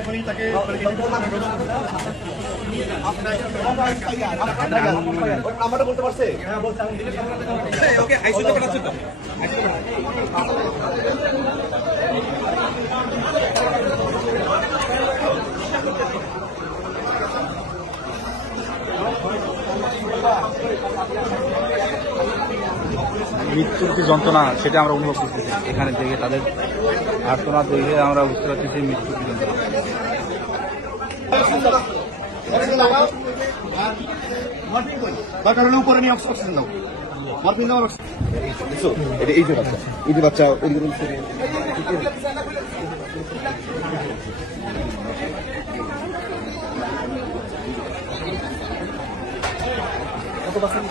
এখনই তাকে নাম্বারটা বলতে পারছে? ওকে আইসিইউতে পাঠাচ্ছেন তো? মৃত্যুর যে যন্ত্রণা সেটা আমরা অনুভব করতেছি এখানে থেকে তাদের আর্তনাদ দেখে আমরা বুঝতে পারছি যে মৃত্যুর কি যন্ত্রণা। দরকার হলে উপরে নিয়ে অক্সিজেন দাও, মরফিন দাও। এই যে বাচ্চা কত পার্সেন্ট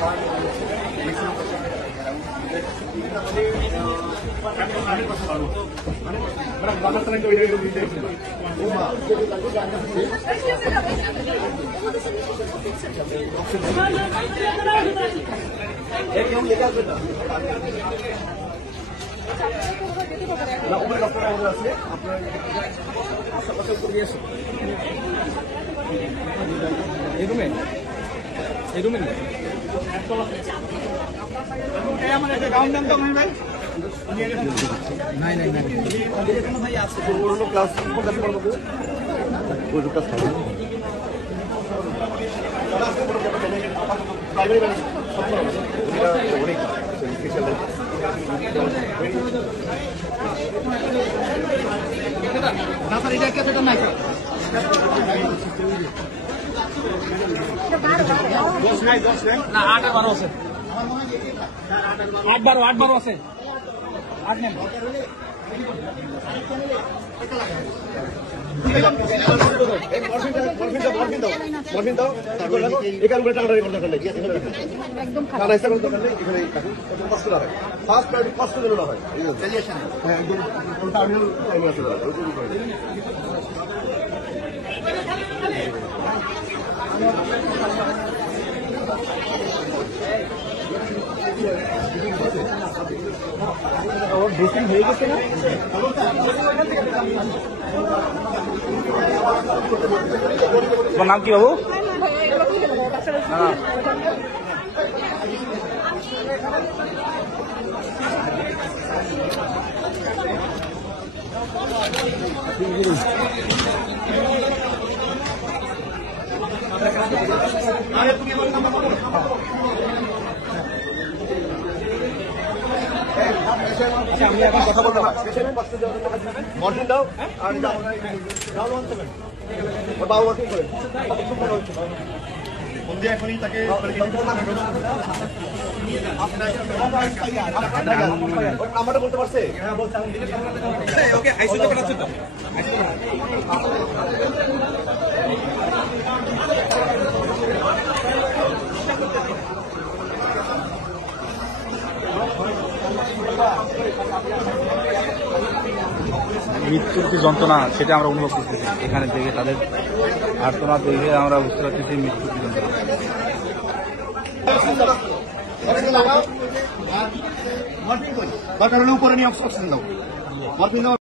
না 8 আর 12 আছে, 8 12 আছে, 8 নেন। মরফিন দাও, এখানে উপরে টাকা একদম কষ্ট না হয়, ফার্স্ট প্রায়োরিটি কষ্ট যেন না হয়। হ্যাঁ একদম টার্মিনাল টাইমে আছে। ড্রেসিং হয়ে গেছে না? তোমার নাম কি বাবু? আমি এখন কথা বলতে মরফিন দাও আর বাবু মরফিন করেন। এখনই তাকে নাম্বারটা বলতে পারছে? ওকে আইসিইউতে পাঠাচ্ছেন তো? মৃত্যুর যে যন্ত্রণা সেটা আমরা অনুভব করতেছি এখানে থেকে তাদের আর্তনাদ দেখে আমরা বুঝতে পারছি যে মৃত্যুর কি যন্ত্রণা। দরকার হলে উপরে নিয়ে অক্সিজেন দাও, মরফিন দাও।